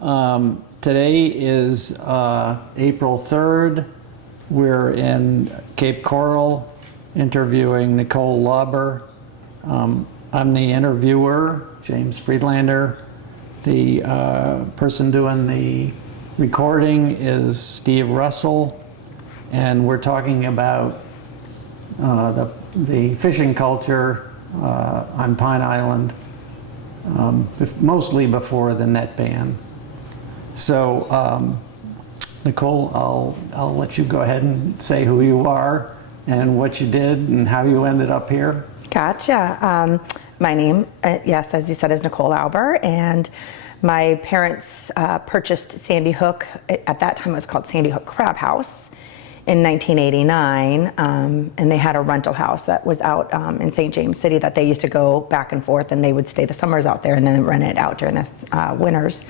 Today is April 3rd. We're in Cape Coral interviewing Nicole Lauber. I'm the interviewer, James Friedlander. The person doing the recording is Steve Russell, and we're talking about the fishing culture on Pine Island, mostly before the net ban. So, Nicole, I'll let you go ahead and say who you are and what you did and how you ended up here. Gotcha. My name, yes, as you said, is Nicole Lauber, and my parents purchased Sandy Hook. At that time, it was called Sandy Hook Crab House in 1989, and they had a rental house that was out in St. James City that they used to go back and forth, and they would stay the summers out there and then rent it out during the winters.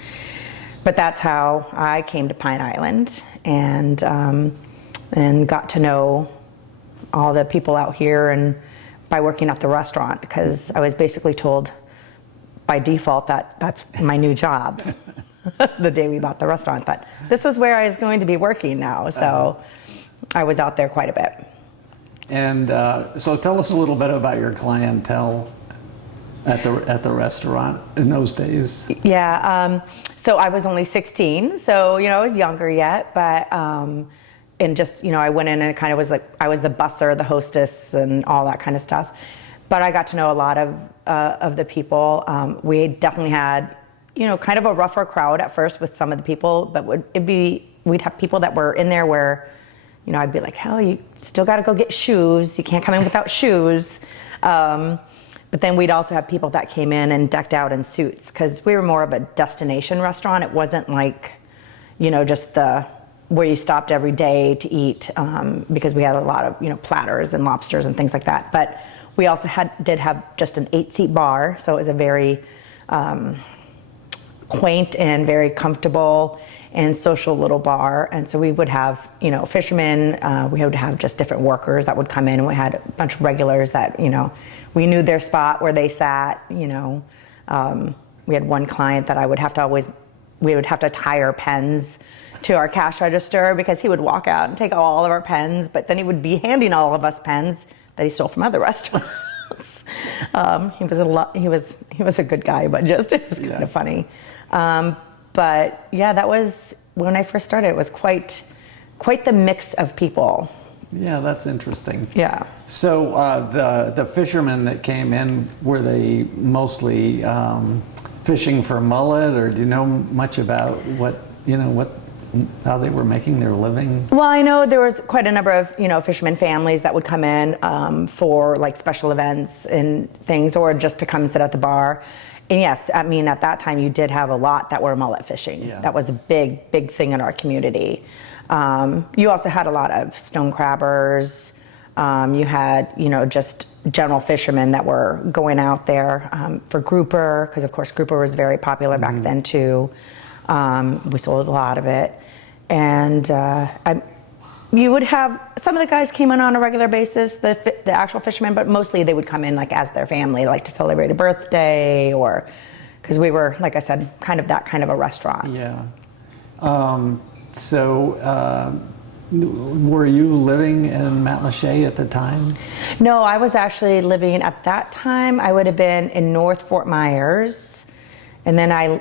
But that's how I came to Pine Island and got to know all the people out here, and by working at the restaurant, because I was basically told by default that that's my new job the day we bought the restaurant, that this was where I was going to be working now. So I was out there quite a bit. And so tell us a little bit about your clientele at the restaurant in those days. Yeah, so I was only 16, so I was younger yet, but and just I went in and it kind of was like I was the busser, the hostess, and all that kind of stuff. But I got to know a lot of the people. We definitely had kind of a rougher crowd at first with some of the people, but we'd have people that were in there where I'd be like, hell, you still got to go get shoes. You can't come in without shoes. But then we'd also have people that came in and decked out in suits, because we were more of a destination restaurant. It wasn't like, just where you stopped every day to eat, because we had a lot of, platters and lobsters and things like that. But we also did have just an 8-seat bar, so it was a very quaint and very comfortable and social little bar. And so we would have, fishermen, we would have just different workers that would come in, and we had a bunch of regulars that, we knew their spot where they sat. We had one client that we would have to tie our pens to our cash register, because he would walk out and take all of our pens, but then he would be handing all of us pens that he stole from other restaurants. He was a good guy, but just it was kind of funny. But yeah, that was when I first started. It was quite the mix of people. Yeah, that's interesting. Yeah. So the fishermen that came in, were they mostly fishing for mullet, or do you know much about how they were making their living? Well, I know there was quite a number of fishermen families that would come in for like special events and things, or just to come and sit at the bar. And yes, I mean, at that time you did have a lot that were mullet fishing. Yeah. That was a big thing in our community. You also had a lot of stone crabbers. You had, just general fishermen that were going out there for grouper, because of course grouper was very popular back then too. We sold a lot of it. And you would have, some of the guys came in on a regular basis, the actual fishermen, but mostly they would come in like as their family, like to celebrate a birthday, or because we were, like I said, kind of that kind of a restaurant. Yeah. So were you living in Matlacha at the time? No, I was actually living at that time. I would have been in North Fort Myers. And then I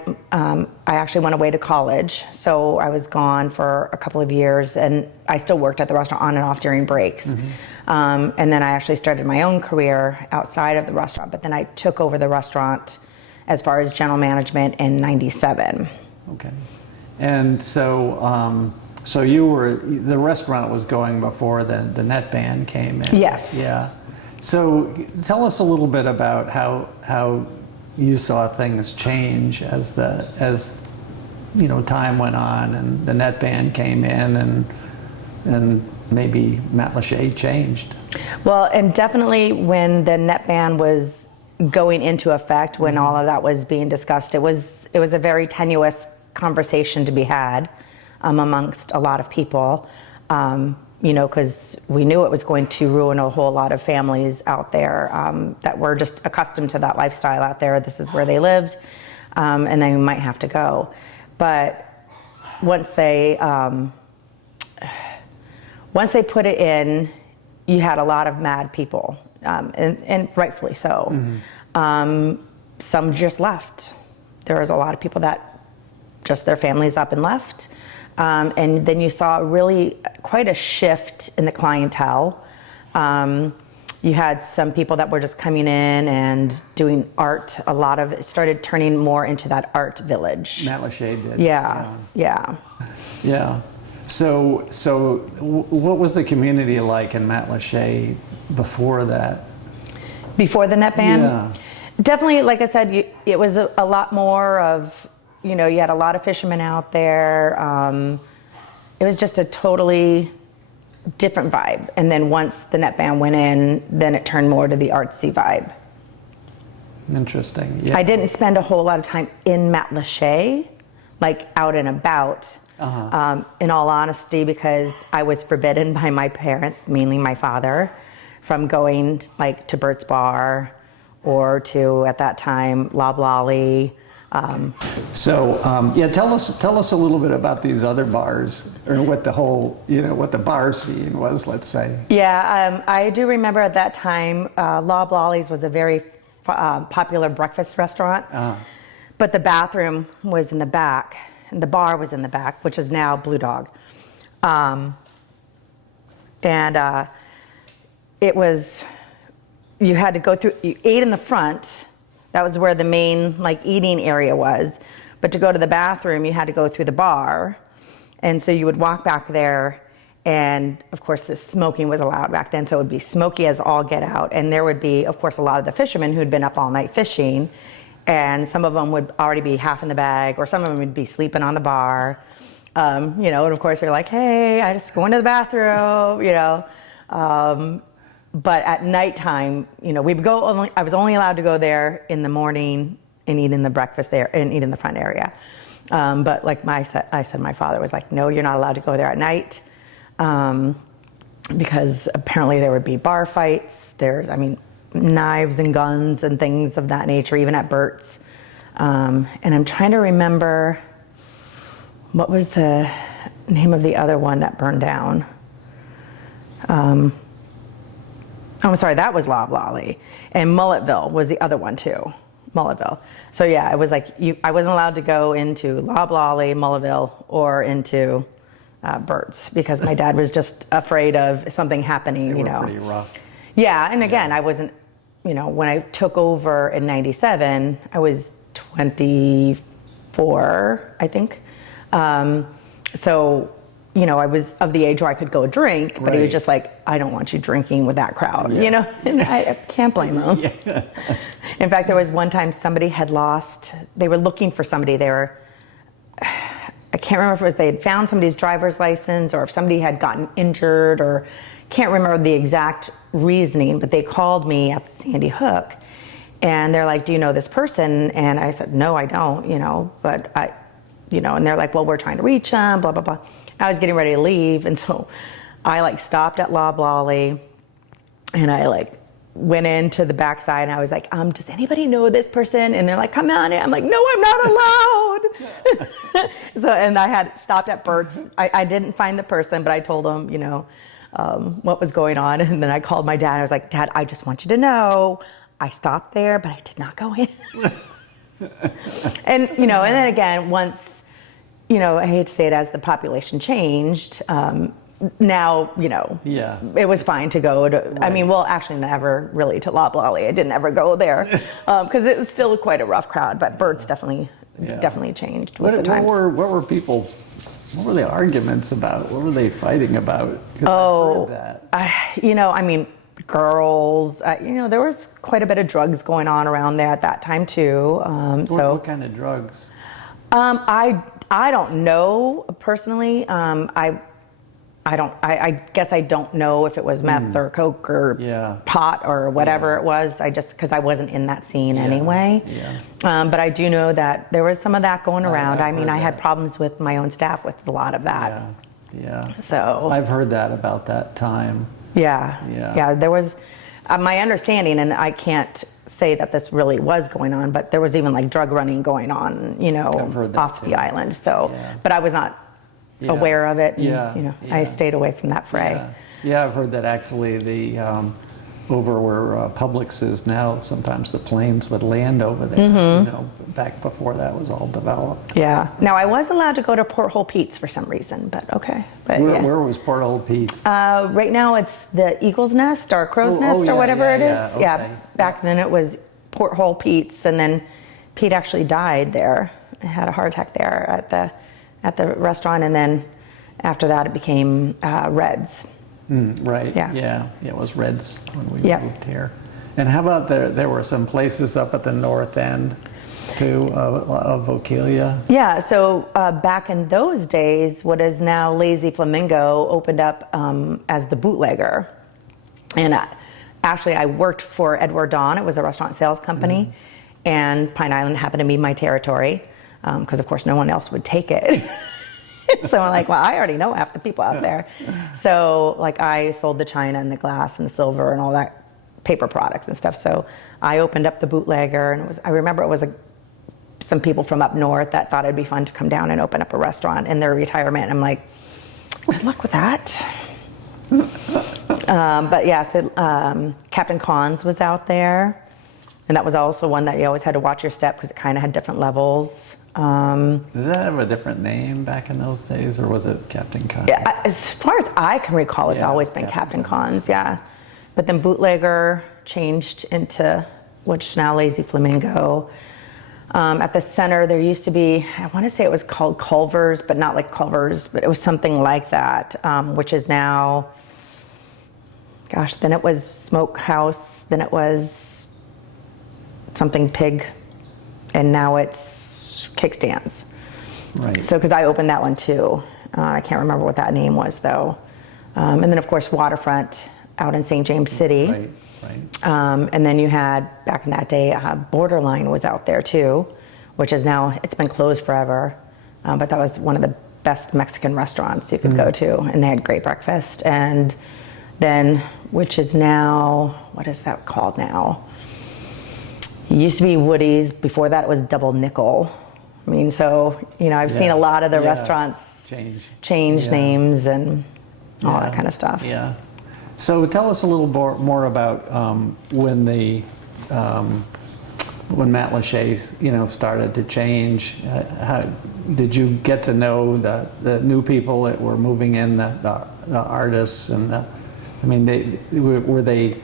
actually went away to college, so I was gone for a couple of years, and I still worked at the restaurant on and off during breaks. And then I actually started my own career outside of the restaurant, but then I took over the restaurant as far as general management in '97. Okay. And so, the restaurant was going before the net ban came in. Yes. Yeah. So tell us a little bit about how you saw things change as time went on and the net ban came in, and maybe Matlacha changed. Well, and definitely when the net ban was going into effect, when all of that was being discussed, it was a very tenuous conversation to be had amongst a lot of people. Because we knew it was going to ruin a whole lot of families out there that were just accustomed to that lifestyle out there. This is where they lived, and then you might have to go. but once they put it in, you had a lot of mad people, and rightfully so. Some just left. There was a lot of people that just their families up and left. And then you saw really quite a shift in the clientele. You had some people that were just coming in and doing art. A lot of it started turning more into that art village. Matlacha did. Yeah. So what was the community like in Matlacha before that? Before the net ban? Yeah. Definitely, like I said, it was a lot more of, you had a lot of fishermen out there. It was just a totally different vibe. And then once the net ban went in, then it turned more to the artsy vibe. Interesting. Yeah. I didn't spend a whole lot of time in Matlacha, like out and about, in all honesty, because I was forbidden by my parents, mainly my father, from going like to Bert's Bar or to, at that time, Loblolly. Tell us a little bit about these other bars, or what the whole, what the bar scene was, let's say. Yeah, I do remember at that time, Loblolly's was a very popular breakfast restaurant, but the bathroom was in the back, and the bar was in the back, which is now Blue Dog. It was, you had to go through, you ate in the front. That was where the main like eating area was. But to go to the bathroom, you had to go through the bar. And so you would walk back there, and of course the smoking was allowed back then, so it would be smoky as all get out. And there would be, of course, a lot of the fishermen who'd been up all night fishing, and some of them would already be half in the bag, or some of them would be sleeping on the bar. And of course they're like, hey, I just go into the bathroom, But at nighttime, we'd go. I was only allowed to go there in the morning and eat in the breakfast there and eat in the front area. But like I said, my father was like, "No, you're not allowed to go there at night," because apparently there would be bar fights. Knives and guns and things of that nature, even at Bert's. And I'm trying to remember what was the name of the other one that burned down. I'm sorry, that was Loblolly. And Mulletville was the other one too, Mulletville. So yeah, it was like, I wasn't allowed to go into Loblolly, Mulletville, or into Bert's, because my dad was just afraid of something happening, They were pretty rough. Yeah, and again, I wasn't, when I took over in 97, I was 24, I think. I was of the age where I could go drink, but he was just like, I don't want you drinking with that crowd, and I can't blame him. Yeah. In fact, there was one time somebody had lost, they were looking for somebody, I can't remember if it was they had found somebody's driver's license, or if somebody had gotten injured, or can't remember the exact reasoning, but they called me at the Sandy Hook, and they're like, do you know this person? And I said, no, I don't, but and they're like, well, we're trying to reach them, blah, blah, blah. I was getting ready to leave, and so I stopped at Loblolly, and I went into the backside, and I was like, does anybody know this person? And they're like, come on in. I'm like, no, I'm not allowed. And I had stopped at Bert's. I didn't find the person, but I told him, what was going on. And then I called my dad. I was like, Dad, I just want you to know, I stopped there, but I did not go in. And then again, once, I hate to say it, as the population changed, now, it was fine to go to, right. Actually never really to Loblolly. I didn't ever go there, because it was still quite a rough crowd, but Bert's definitely changed with the times. What were the arguments about? What were they fighting about? Oh, I've heard that. Girls, there was quite a bit of drugs going on around there at that time too. What kind of drugs? I don't know personally. I guess I don't know if it was meth or coke or pot or whatever it was. Because I wasn't in that scene anyway. Yeah. But I do know that there was some of that going around. I had problems with my own staff with a lot of that. Yeah. So I've heard that about that time. Yeah. There was my understanding, and I can't say that this really was going on, but there was even like drug running going on, I've heard that off too. the island. So, Yeah. but I was not Yeah. aware of it. And, Yeah. I stayed away from that fray. Yeah, I've heard that actually the over where Publix is now, sometimes the planes would land over there, back before that was all developed. Yeah. Now I was allowed to go to Porthole Pete's for some reason, but okay. But yeah. Where was Port Old Pete's? Right now it's the Eagle's Nest or Crow's Nest yeah, or whatever yeah, it is. yeah, okay. Back then it was Porthole Pete's, and then Pete actually died there. He had a heart attack there at the restaurant, and then after that it became Red's. Right. Yeah. It was Red's when we Yeah. moved here. And how about there were some places up at the north end too of Okelia? Yeah, so back in those days, what is now Lazy Flamingo opened up as the Bootlegger. And actually, I worked for Edward Don. It was a restaurant sales company. And Pine Island happened to be my territory because, of course, no one else would take it. So I'm like, well, I already know half the people out there. So like I sold the china and the glass and the silver and all that paper products and stuff. So I opened up the Bootlegger, and I remember it was some people from up north that thought it'd be fun to come down and open up a restaurant in their retirement. I'm like, good luck with that. But yeah, so Captain Conn's was out there. And that was also one that you always had to watch your step because it kind of had different levels. Did that have a different name back in those days, or was it Captain Conn's? Yeah, as far as I can recall, it's always been Captain Conn's, yeah. But then Bootlegger changed into which is now Lazy Flamingo. At the center, there used to be, I want to say it was called Culver's, but not like Culver's, but it was something like that, which is now, gosh, then it was Smokehouse, then it was something Pig, and now it's Kickstands. Right. So, because I opened that one too. I can't remember what that name was though. And then of course Waterfront out in St. James City. Right. And then you had, back in that day, Borderline was out there too, which is now, it's been closed forever. But that was one of the best Mexican restaurants you could go to, and they had great breakfast. And then, which is now, what is that called now? It used to be Woody's. Before that it was Double Nickel. I mean, so, I've seen a lot of the restaurants change names and all that kind of stuff. Yeah. So tell us a little more about when Matlacha, started to change. How did you get to know the new people that were moving in, the artists, and were they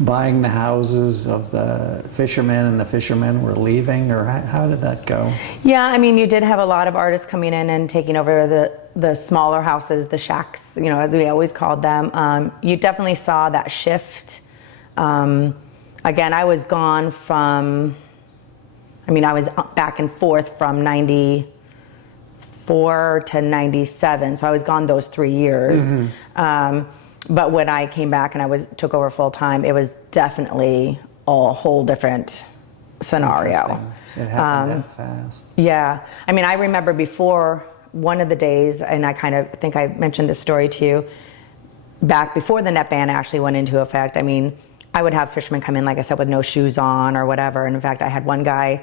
buying the houses of the fishermen, and the fishermen were leaving, or how did that go? Yeah, you did have a lot of artists coming in and taking over the smaller houses, the shacks, as we always called them. You definitely saw that shift. Again, I was gone from, I was back and forth from 94 to 97, so I was gone those 3 years. But when I came back and took over full time, it was definitely a whole different scenario. It happened that fast. Yeah. I remember before one of the days, and I kind of think I mentioned this story to you, back before the net ban actually went into effect, I would have fishermen come in, like I said, with no shoes on or whatever. And in fact, I had one guy,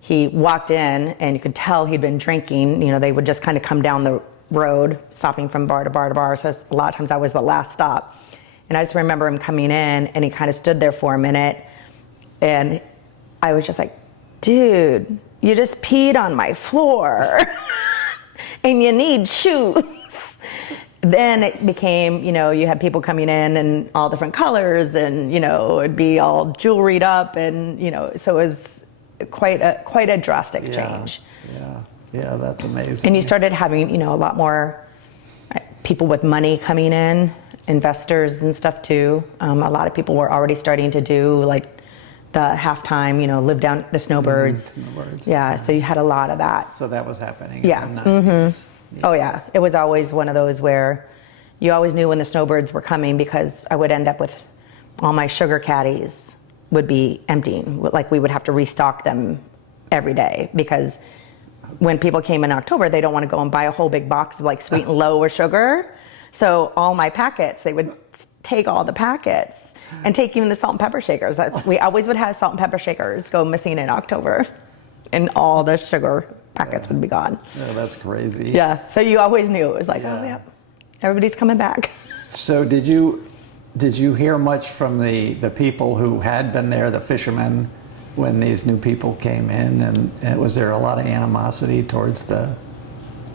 he walked in and you could tell he'd been drinking. They would just kind of come down the road, stopping from bar to bar to bar. So a lot of times I was the last stop. And I just remember him coming in, and he kind of stood there for a minute, and I was just like, dude, you just peed on my floor and you need shoes. Then it became, you had people coming in all different colors, and, it'd be all jewelried up, and, so it was quite a drastic change. Yeah, that's amazing. And you started having, a lot more people with money coming in, investors and stuff too. A lot of people were already starting to do like the halftime, live down the snowbirds. Yeah, so you had a lot of that. So that was happening in the 90s. Oh yeah, it was always one of those where you always knew when the snowbirds were coming, because I would end up with all my sugar caddies would be emptying. Like we would have to restock them every day, because when people came in October, they don't want to go and buy a whole big box of like sweet and low or sugar. So all my packets, they would take all the packets and take even the salt and pepper shakers. We always would have salt and pepper shakers go missing in October, and all the sugar packets would be gone. Oh, that's crazy. Yeah, so you always knew it was like, oh, yep, everybody's coming back. So did you hear much from the people who had been there, the fishermen, when these new people came in, and was there a lot of animosity towards the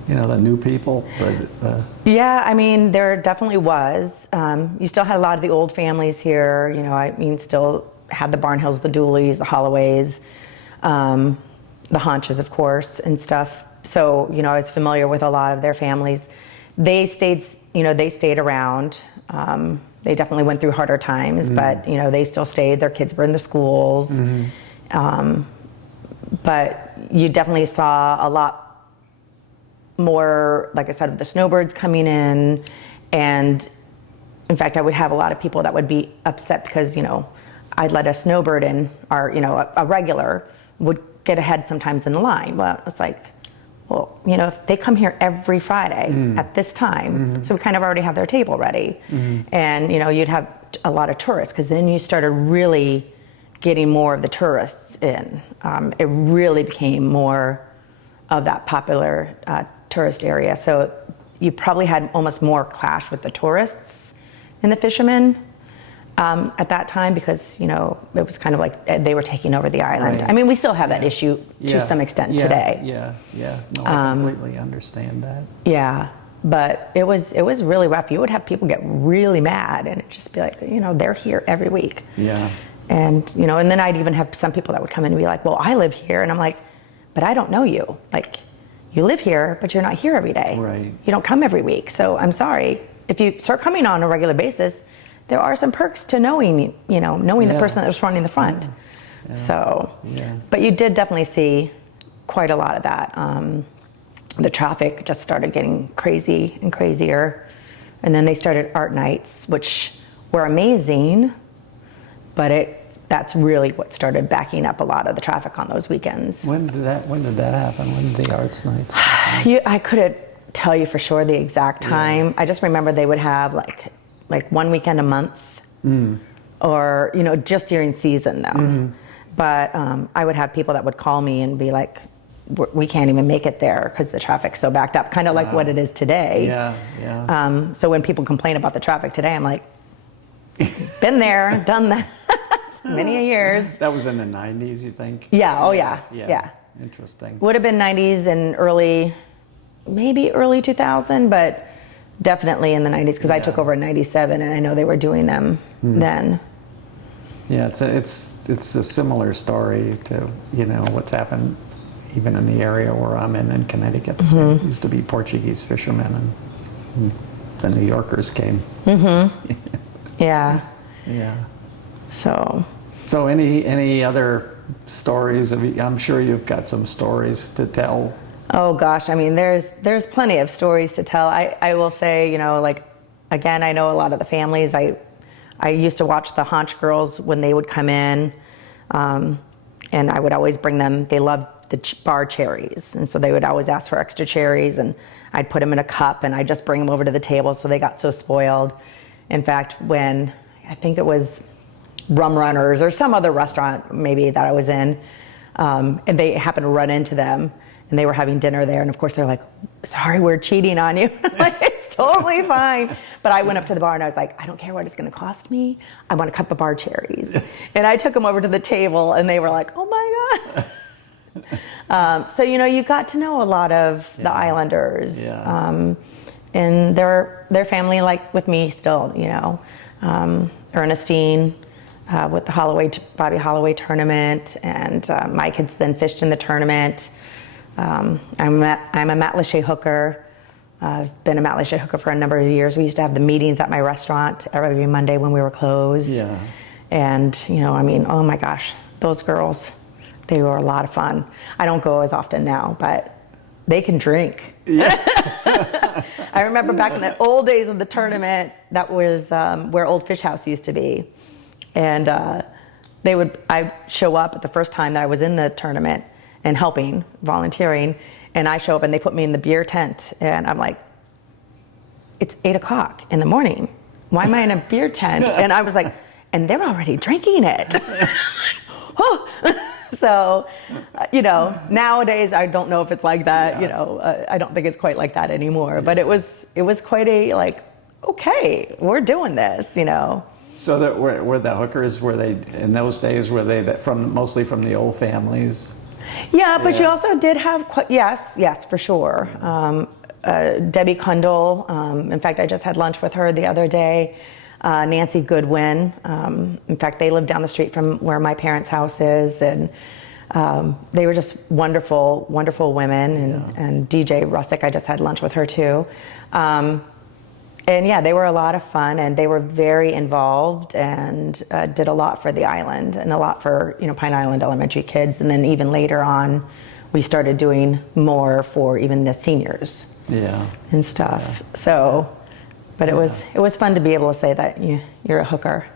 new people? Yeah, I mean, there definitely was. You still had a lot of the old families here. Still had the Barnhills, the Dooleys, the Holloways, the Haunches, of course, and stuff. So, I was familiar with a lot of their families. They stayed around. They definitely went through harder times, but, they still stayed. Their kids were in the schools. But you definitely saw a lot more, like I said, of the snowbirds coming in. And in fact, I would have a lot of people that would be upset because, I'd let a snowbird in, or, a regular would get ahead sometimes in the line. Well, it's like, well, if they come here every Friday at this time, so we kind of already have their table ready. And, you'd have a lot of tourists, because then you started really getting more of the tourists in. It really became more of that popular tourist area. So you probably had almost more clash with the tourists and the fishermen at that time, because, it was kind of like they were taking over the island. Right. I mean, we still have that issue to some extent today. Yeah. No, I completely understand that. Yeah, but it was really rough. You would have people get really mad, and it'd just be like, they're here every week. Yeah. And, and then I'd even have some people that would come in and be like, well, I live here. And I'm like, but I don't know you. Like, you live here, but you're not here every day. Right. You don't come every week. So I'm sorry. If you start coming on a regular basis, there are some perks to knowing the person that was running the front. Yeah. So, Yeah. But you did definitely see quite a lot of that. The traffic just started getting crazy and crazier. And then they started art nights, which were amazing, but that's really what started backing up a lot of the traffic on those weekends. When did that happen? When did the arts nights happen? I couldn't tell you for sure the exact time. Yeah. I just remember they would have like one weekend a month, or just during season though. But I would have people that would call me and be like, we can't even make it there because the traffic's so backed up, kind of like what it is today. Yeah. So when people complain about the traffic today, I'm like, been there, done that. Many a years. That was in the 90s, you think? Yeah. Oh, yeah. Interesting. Would have been 90s and maybe early 2000, but definitely in the 90s, because I took over in 97, and I know they were doing them then. Yeah, it's a similar story to what's happened even in the area where I'm in Connecticut. There used to be Portuguese fishermen, and the New Yorkers came. Yeah. Yeah. So any other stories? I'm sure you've got some stories to tell. Oh gosh, I mean, there's plenty of stories to tell. I will say, again, I know a lot of the families. I used to watch the Haunch girls when they would come in, and I would always bring them. They loved the bar cherries, and so they would always ask for extra cherries, and I'd put them in a cup, and I'd just bring them over to the table, so they got so spoiled. In fact, when I think it was Rum Runners or some other restaurant maybe that I was in, and they happened to run into them, and they were having dinner there, and of course they're like, sorry, we're cheating on you. I'm like, it's totally fine. But I went up to the bar and I was like, I don't care what it's gonna cost me. I want a cup of bar cherries. And I took them over to the table, and they were like, oh my God. So, you got to know a lot of the Islanders. Yeah. And their family, like with me still, Ernestine, with the Bobby Holloway tournament, and my kids then fished in the tournament. I'm a Matlacha hooker. I've been a Matlacha hooker for a number of years. We used to have the meetings at my restaurant every Monday when we were closed. Yeah. And, oh my gosh, those girls, they were a lot of fun. I don't go as often now, but they can drink. Yeah. I remember back in the old days of the tournament, that was where Old Fish House used to be. And I'd show up at the first time that I was in the tournament and helping, volunteering, and I show up and they put me in the beer tent, and I'm like, it's 8 o'clock in the morning. why am I in a beer tent? And I was like, and they're already drinking it. Oh. So, nowadays I don't know if it's like that. I don't think it's quite like that anymore. But it was quite a okay, we're doing this. So that were the hookers? Were they in those days? Were they mostly from the old families? Yeah, but you also did have yes, for sure. Debbie Kundle. In fact, I just had lunch with her the other day. Nancy Goodwin. In fact, they lived down the street from where my parents' house is, and they were just wonderful, wonderful women. And DJ Russick, I just had lunch with her too. And yeah, they were a lot of fun, and they were very involved and did a lot for the island and a lot for Pine Island Elementary kids. And then even later on, we started doing more for even the seniors. And stuff. Yeah. So. But it was fun to be able to say that you're a hooker.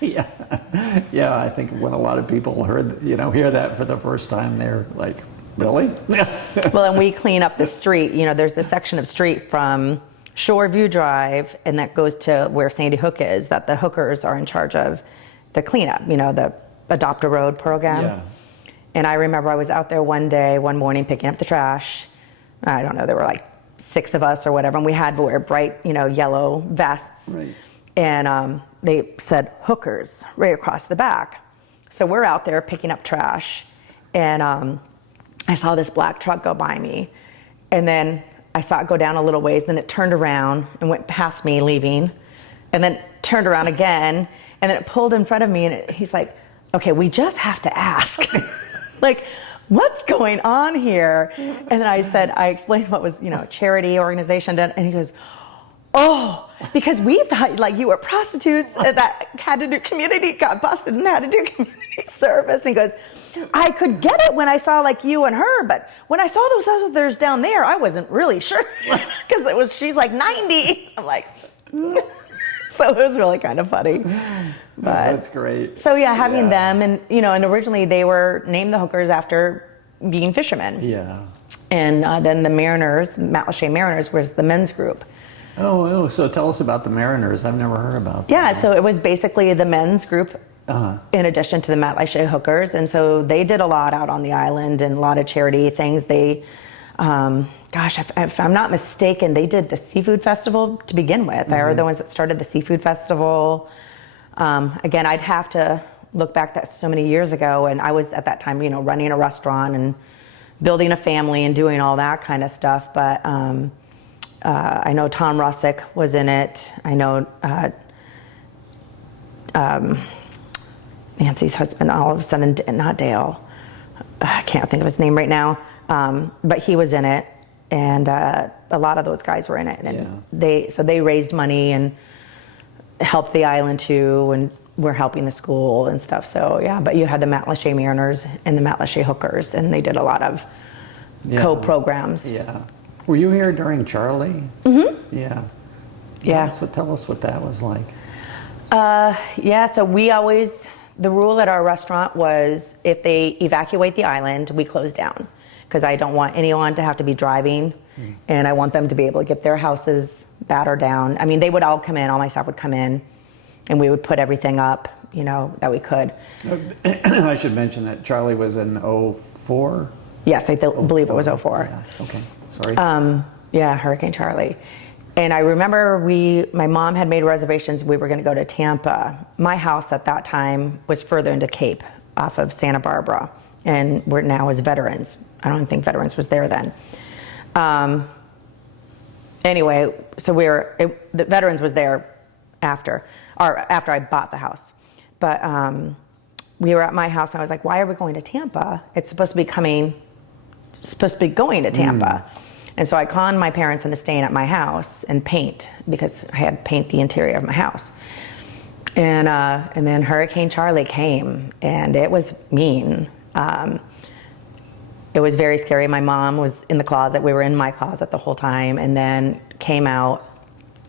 Yeah, I think when a lot of people hear that for the first time, they're like, really? Well, and we clean up the street. There's this section of street from Shoreview Drive, and that goes to where Sandy Hook is, that the hookers are in charge of the cleanup, the Adopt a Road program. Yeah. And I remember I was out there one morning picking up the trash. I don't know, there were like 6 of us or whatever, and we had to wear bright, yellow vests. Right. And they said hookers right across the back. So we're out there picking up trash, and I saw this black truck go by me, and then I saw it go down a little ways, then it turned around and went past me leaving, and then turned around again, and then it pulled in front of me, and he's like, okay, we just have to ask. Like, what's going on here? And then I explained what was, charity organization, and he goes, oh, because we thought like you were prostitutes that had to do got busted and had to do community service. And he goes, I could get it when I saw like you and her, but when I saw those others down there, I wasn't really sure because she's like 90. I'm like, so it was really kind of funny. But that's great. So yeah, having them, and and originally they were named the hookers after being fishermen. Yeah. And then the Mariners, Matlacha Mariners, was the men's group. Oh, so tell us about the Mariners. I've never heard about that. Yeah, so it was basically the men's group in addition to the Matlacha hookers, and so they did a lot out on the island and a lot of charity things. They, if I'm not mistaken, they did the seafood festival to begin with. Mm-hmm. They were the ones that started the seafood festival. Again, I'd have to look back that so many years ago, and I was at that time, running a restaurant and building a family and doing all that kind of stuff. But I know Tom Russick was in it. I know Nancy's husband, all of a sudden, not Dale. I can't think of his name right now. But he was in it, and a lot of those guys were in it. And they raised money and helped the island too, and we're helping the school and stuff. So yeah, but you had the Matlacha Mariners and the Matlacha Hookers, and they did a lot of co-programs. Yeah. Were you here during Charlie? Mm-hmm. Yeah. Tell us what that was like. So the rule at our restaurant was if they evacuate the island, we close down, because I don't want anyone to have to be driving, and I want them to be able to get their houses battered down. I mean, they would all come in, all my staff would come in, and we would put everything up, that we could. I should mention that Charlie was in 04? Yes, I believe it was 04. Yeah. Okay, sorry. Hurricane Charlie. And I remember my mom had made reservations. We were going to go to Tampa. My house at that time was further into Cape off of Santa Barbara, and we're now as Veterans. I don't think Veterans was there then. Anyway, so the Veterans was there after I bought the house. But we were at my house, and I was like, why are we going to Tampa? It's supposed to be going to Tampa. And so I conned my parents into staying at my house and paint, because I had to paint the interior of my house. And then Hurricane Charlie came, and it was mean. It was very scary. My mom was in the closet. We were in my closet the whole time, and then came out.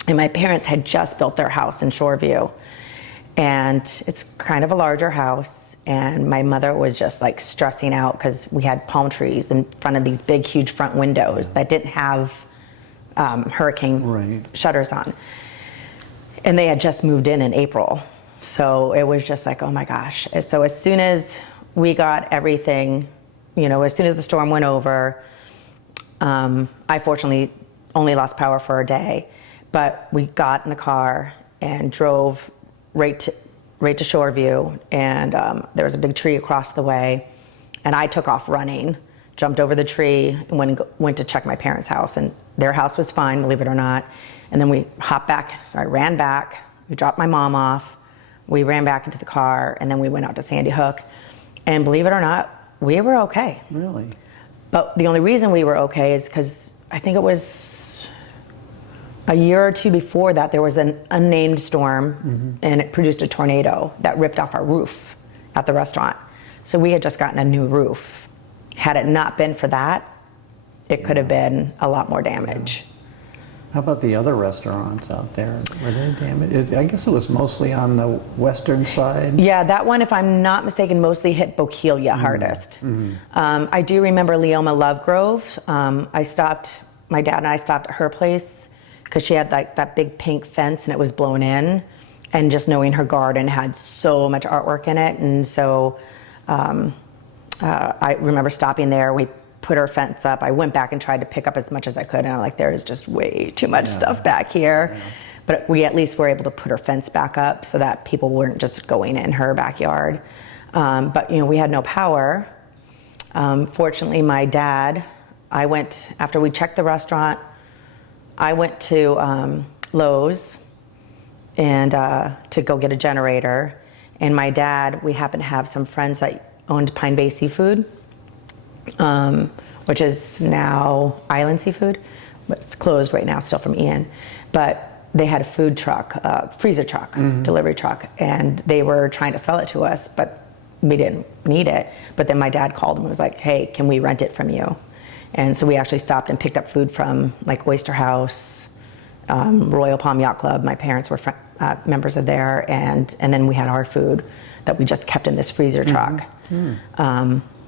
And my parents had just built their house in Shoreview. And it's kind of a larger house, and my mother was just like stressing out because we had palm trees in front of these big, huge front windows that didn't have hurricane shutters on. And they had just moved in April. So it was just like, oh my gosh. So as soon as we got everything, as soon as the storm went over, I fortunately only lost power for a day, but we got in the car and drove right to Shoreview, and there was a big tree across the way, and I took off running, jumped over the tree, and went to check my parents' house, and their house was fine, believe it or not. And then we hopped back, so I ran back, we dropped my mom off, we ran back into the car, and then we went out to Sandy Hook, and believe it or not, we were okay. Really? But the only reason we were okay is because I think it was a year or two before that, there was an unnamed storm, and it produced a tornado that ripped off our roof at the restaurant. So we had just gotten a new roof. Had it not been for that, it could have been a lot more damage. How about the other restaurants out there? Were they damaged? I guess it was mostly on the western side. Yeah, that one, if I'm not mistaken, mostly hit Bokeelia hardest. I do remember Leoma Lovegrove. My dad and I stopped at her place because she had like that big pink fence and it was blown in. And just knowing her garden had so much artwork in it. And so I remember stopping there. We put our fence up. I went back and tried to pick up as much as I could, and I'm like, there is just way too much stuff back here. But we at least were able to put our fence back up so that people weren't just going in her backyard. But we had no power. Fortunately, my dad, after we checked the restaurant, I went to Lowe's and to go get a generator. And my dad, we happened to have some friends that owned Pine Bay Seafood, which is now Island Seafood, but it's closed right now, still from Ian. But they had a food truck, freezer truck, delivery truck, and they were trying to sell it to us, but we didn't need it. But then my dad called and was like, hey, can we rent it from you? And so we actually stopped and picked up food from like Oyster House, Royal Palm Yacht Club. My parents were members of there, and then we had our food that we just kept in this freezer truck.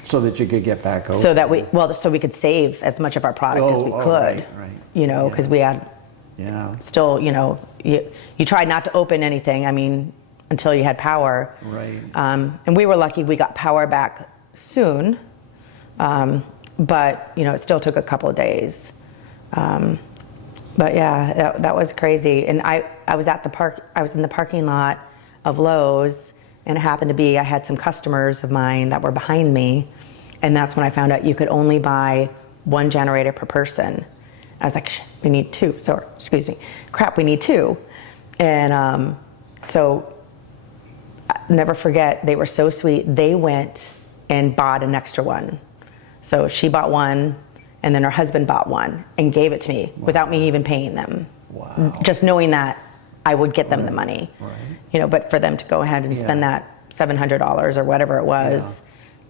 So that you could get back over. So that so we could save as much of our product as we could. Right. Because we had still, you tried not to open anything, until you had power. Right. And we were lucky we got power back soon. But, it still took a couple of days. But yeah, that was crazy. And I was at I was in the parking lot of Lowe's, and it happened to be, I had some customers of mine that were behind me, and that's when I found out you could only buy one generator per person. I was like, we need two. So, excuse me, crap, we need two. And so, never forget, they were so sweet. They went and bought an extra one. So she bought one, and then her husband bought one and gave it to me without me even paying them. Wow. Just knowing that I would get them the money. Right. But for them to go ahead and spend that $700 or whatever it was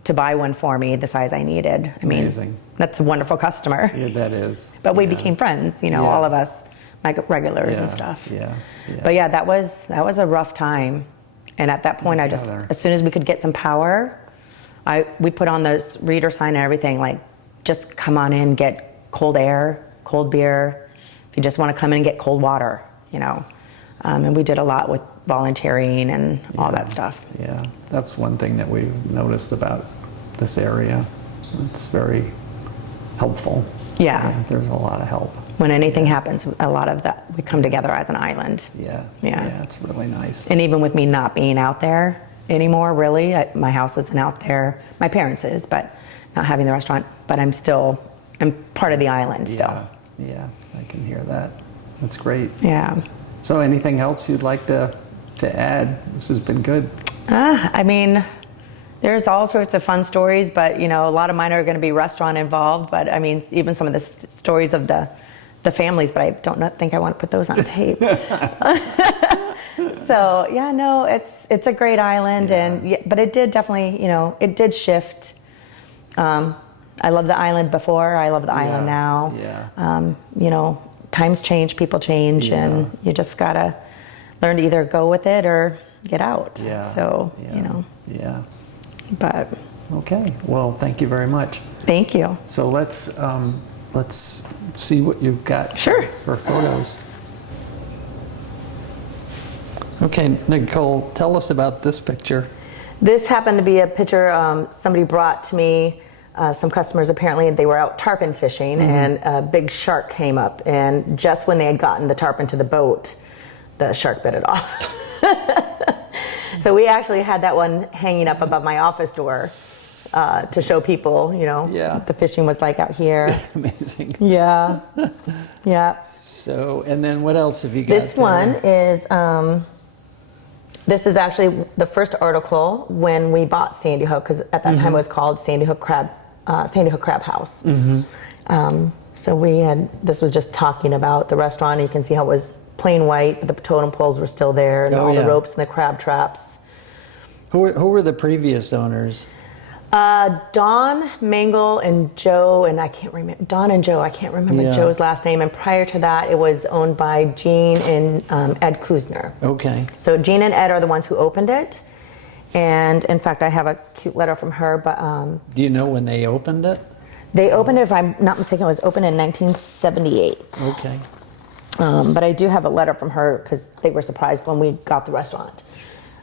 to buy one for me the size I needed. Amazing. That's a wonderful customer. Yeah, that is. But we became friends, all of us, like regulars and stuff. Yeah. But yeah, that was a rough time. And at that point, as soon as we could get some power, we put on the reader sign and everything, like, just come on in, get cold air, cold beer. If you just want to come in and get cold water, And we did a lot with volunteering and all that stuff. Yeah, that's one thing that we've noticed about this area. It's very helpful. Yeah. There's a lot of help. When anything happens, a lot of that, we come together as an island. Yeah, it's really nice. And even with me not being out there anymore, really, my house isn't out there. My parents is, but not having the restaurant. But I'm part of the island still. Yeah, I can hear that. That's great. Yeah. So anything else you'd like to add? This has been good. There's all sorts of fun stories, but a lot of mine are going to be restaurant involved. But even some of the stories of the families, but I don't think I want to put those on tape. So yeah, no, it's a great island, but it did definitely, it did shift. I love the island before. I love the island now. Yeah. Times change, people change, and you just gotta learn to either go with it or get out. Yeah. So Yeah. But okay. Well, thank you very much. Thank you. So let's see what you've got. Sure. For photos. Okay, Nicole, tell us about this picture. This happened to be a picture somebody brought to me. Some customers, apparently, they were out tarpon fishing, and a big shark came up. And just when they had gotten the tarpon to the boat, the shark bit it off. So we actually had that one hanging up above my office door to show people, you know, what the fishing was like out here. Amazing. Yeah. Yeah. So, and then what else have you got? This one is, this is actually the first article when we bought Sandy Hook, because at that time it was called Sandy Hook Crab House. So we had, this was just talking about the restaurant, and you can see how it was plain white, but the totem poles were still there, and all the ropes and the crab traps. Who were the previous owners? Don, Mangle, and Joe, and I can't remember, Don and Joe, I can't remember Joe's last name, and prior to that it was owned by Gene and Ed Kuzner. Okay. So Gene and Ed are the ones who opened it, and in fact I have a cute letter from her, but... Do you know when they opened it? They opened it, if I'm not mistaken, it was opened in 1978. Okay. But I do have a letter from her because they were surprised when we got the restaurant.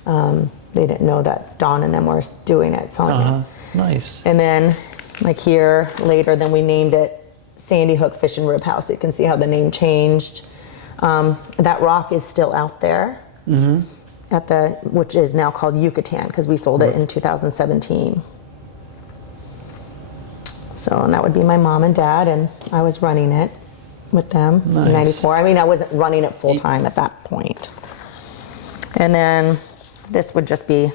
They didn't know that Don and them were doing it, selling it. Nice. And then, like here, later, then we named it Sandy Hook Fish and Rib House. So you can see how the name changed. That rock is still out there, which is now called Yucatan, because we sold it in 2017. So, and that would be my mom and dad, and I was running it with them in 94. I mean, I wasn't running it full time at that point. And then this would just be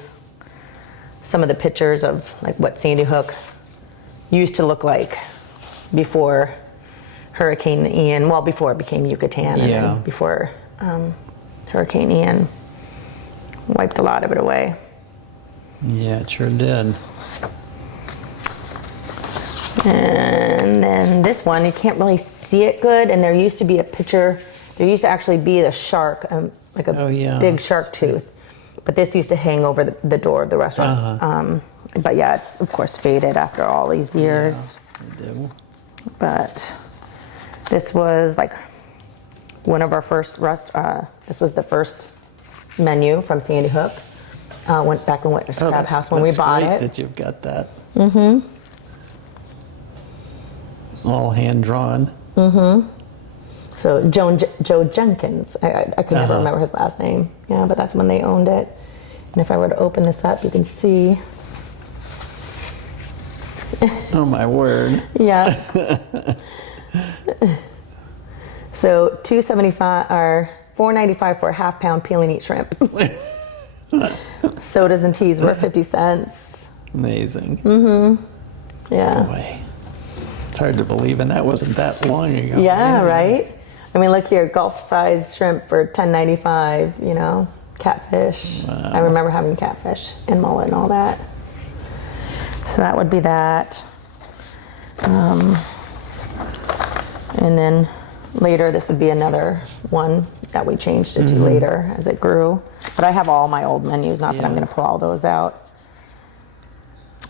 some of the pictures of like what Sandy Hook used to look like before Hurricane Ian, well, before it became Yucatan, and then before Hurricane Ian wiped a lot of it away. Yeah, it sure did. And then this one, you can't really see it good, and there used to be a picture, there used to actually be a shark, like a big shark tooth, but this used to hang over the door of the restaurant. But yeah, it's of course faded after all these years. Yeah, it did. But this was like one of our first this was the first menu from Sandy Hook. Went back and witnessed Crab House when we bought it. That's great that you've got that. All hand drawn. So Joe Jenkins, I could never remember his last name. Yeah, but that's when they owned it. And if I were to open this up, you can see. Oh my word. Yeah. So $2.75 or $4.95 for a half-pound peel and eat shrimp. Sodas and teas were 50 cents. Amazing. Yeah. Boy. It's hard to believe, and that wasn't that long ago. Yeah, right? I mean, look here, Gulf-sized shrimp for $10.95, you know, catfish. Wow. I remember having catfish and mullet and all that. So that would be that. And then later, this would be another one that we changed it to later as it grew. But I have all my old menus, not that I'm going to pull all those out.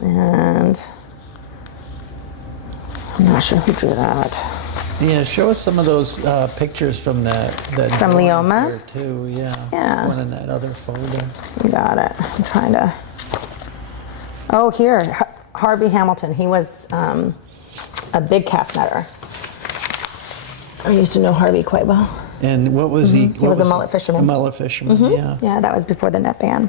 And I'm not sure who drew that. Yeah, show us some of those pictures from the From Leoma? there too. Yeah. One in that other folder. You got it. I'm trying to. Oh, here, Harvey Hamilton. He was a big cast netter. I used to know Harvey quite well. And what was he? He was a mullet fisherman. A mullet fisherman. Yeah. Yeah, that was before the net ban.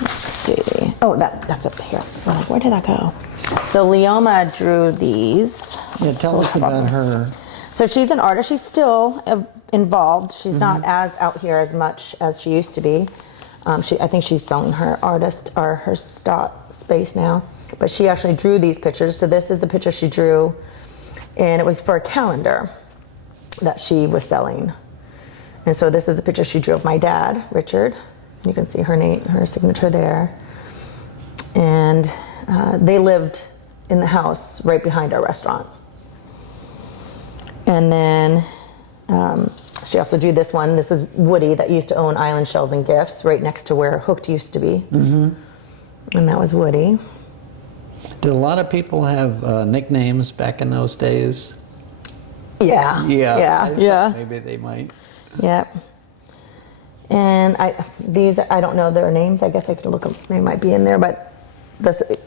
Let's see. Oh, that's up here. Oh, where did that go? So Leoma drew these. Yeah, tell us about her. So she's an artist. She's still involved. She's not as out here as much as she used to be. I think she's selling her artist or her stock space now. But she actually drew these pictures. So this is the picture she drew, and it was for a calendar that she was selling. And so this is a picture she drew of my dad, Richard. You can see her name, her signature there. And they lived in the house right behind our restaurant. And then she also drew this one. This is Woody that used to own Island Shells and Gifts right next to where Hooked used to be. And that was Woody. Did a lot of people have nicknames back in those days? Yeah. Yeah. Yeah. Yeah. Maybe they might. Yep. And I don't know their names. I guess I could look them. They might be in there, but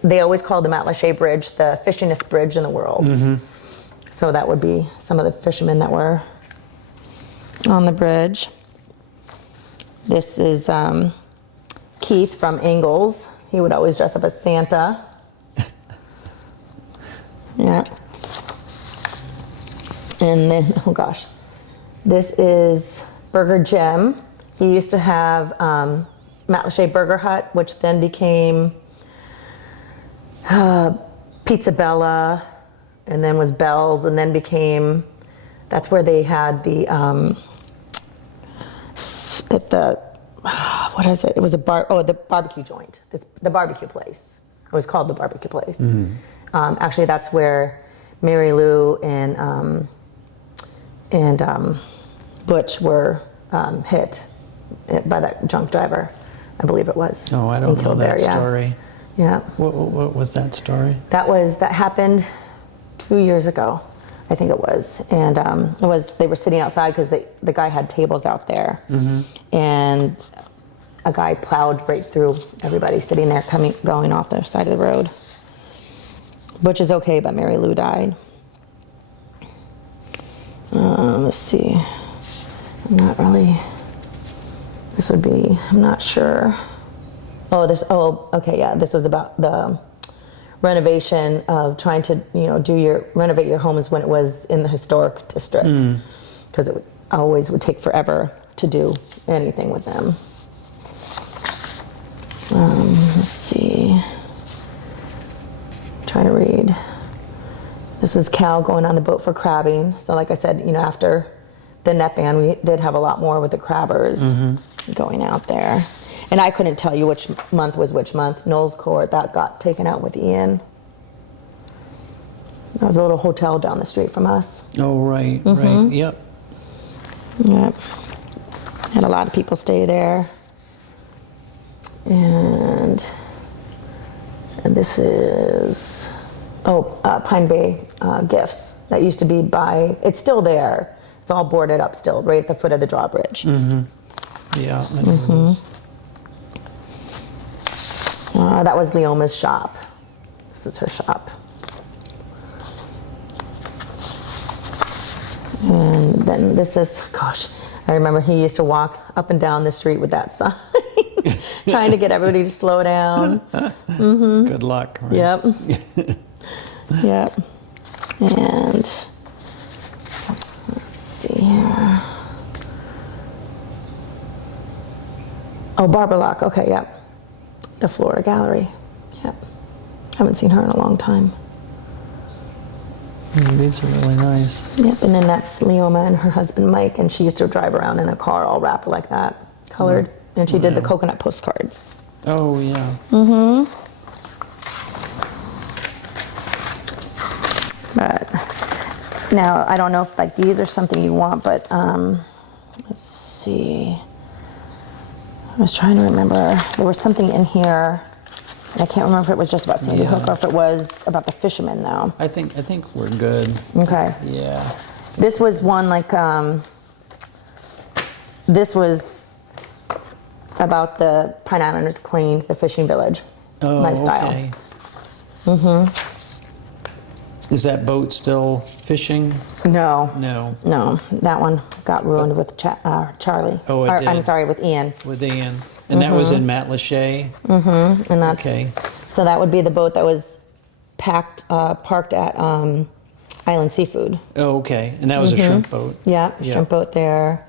they always called the Matlacha Bridge the fishingest bridge in the world. So that would be some of the fishermen that were on the bridge. This is Keith from Ingalls. He would always dress up as Santa. Yeah. And then, oh gosh, this is Burger Jim. He used to have Matlacha Burger Hut, which then became Pizza Bella, and then was Bell's, and then became, that's where they had the, what is it? It was the barbecue joint, the barbecue place. It was called the barbecue place. Actually, that's where Mary Lou and Butch were hit by that drunk driver, I believe it was. Oh, I don't know that story. Yeah. What was that story? That happened 2 years ago, I think it was. And they were sitting outside because the guy had tables out there. And a guy plowed right through everybody sitting there going off the side of the road. Butch is okay, but Mary Lou died. Let's see. I'm not sure. Okay, yeah, this was about the renovation of trying to, renovate your homes when it was in the historic district. Because it always would take forever to do anything with them. Let's see. Trying to read. This is Cal going on the boat for crabbing. So like I said, after the net ban, we did have a lot more with the crabbers going out there. And I couldn't tell you which month was which month. Knowles Court, that got taken out with Ian. That was a little hotel down the street from us. Oh, right, right, yep. Yep. Had a lot of people stay there. And this is, Pine Bay Gifts. That used to be it's still there. It's all boarded up still, right at the foot of the drawbridge. Yeah, I know it is. That was Leoma's shop. This is her shop. And then this is, gosh, I remember he used to walk up and down the street with that sign, trying to get everybody to slow down. Good luck. Right? Yep. Yep. And let's see here. Oh, Barbara Locke. Okay, yep. The Florida Gallery. Yep. Haven't seen her in a long time. These are really nice. Yep, and then that's Leoma and her husband Mike, and she used to drive around in a car all wrapped like that, colored, and she did the coconut postcards. Oh, yeah. But now, I don't know if these are something you want, but let's see. I was trying to remember. There was something in here. I can't remember if it was just about Sandy Hook or if it was about the fishermen, though. I think we're good. Okay. Yeah. This was one this was about the Pine Islanders cleaned the fishing village lifestyle. Okay. Is that boat still fishing? No. No. No, that one got ruined with Charlie. Oh, it did. I'm sorry, with Ian. With Ian. And that was in Matlacha? And that's, so that would be the boat that was parked at Island Seafood. Oh, okay. And that was a shrimp boat? Yeah, shrimp boat there.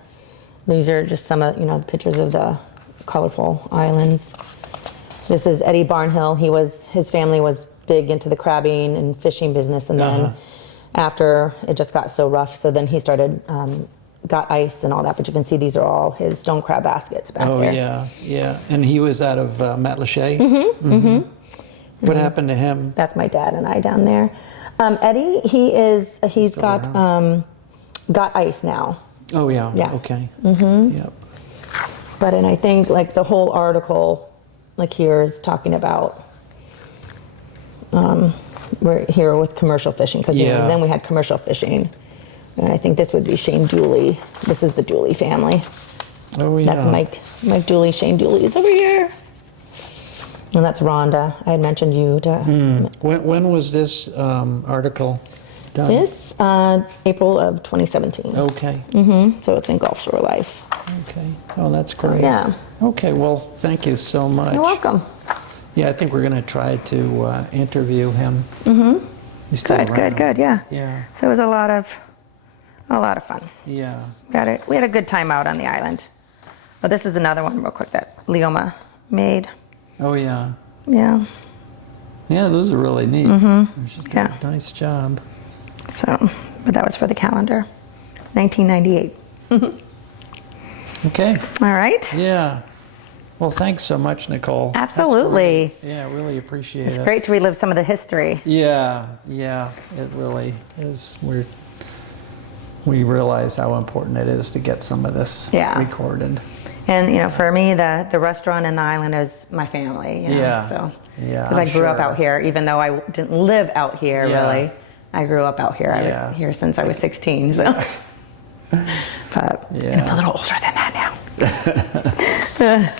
These are just some of, the pictures of the colorful islands. This is Eddie Barnhill. His family was big into the crabbing and fishing business, and then after it just got so rough, so then he started, got ice and all that, but you can see these are all his stone crab baskets back there. Oh, yeah. And he was out of Matlacha? What happened to him? That's my dad and I down there. Eddie, he's got ice now. Oh, yeah. Yeah. Okay. Yep. But, and I think the whole article here is talking about we're here with commercial fishing because Yeah. then we had commercial fishing. And I think this would be Shane Dooley. This is the Dooley family. Oh, yeah. That's Mike Dooley. Shane Dooley is over here. And that's Rhonda. I had mentioned you to. When was this article done? This April of 2017. Okay. So it's in Gulf Shore Life. Okay. Oh, that's great. Yeah. Okay. Well, thank you so much. You're welcome. Yeah, I think we're going to try to interview him. He's still around. Good. Yeah. Yeah. So it was a lot of fun. Yeah. We had a good time out on the island. Oh, this is another one real quick that Leoma made. Oh, yeah. Yeah. Yeah, those are really neat. She did Yeah. a nice job. So, but that was for the calendar. 1998. Okay. All right. Yeah. Well, thanks so much, Nicole. That's Absolutely. really- yeah, really appreciate It's it. great to relive some of the history. Yeah, it really is. We realize how important it is to get some of this Yeah. recorded. And for me, the restaurant and the island is my family. Yeah. So, Yeah, because I I'm grew up sure. out here, even though I didn't live out here Yeah. really. I grew up out here. Yeah. I was here since I was 16. So, but Yeah. I'm a little older than that now.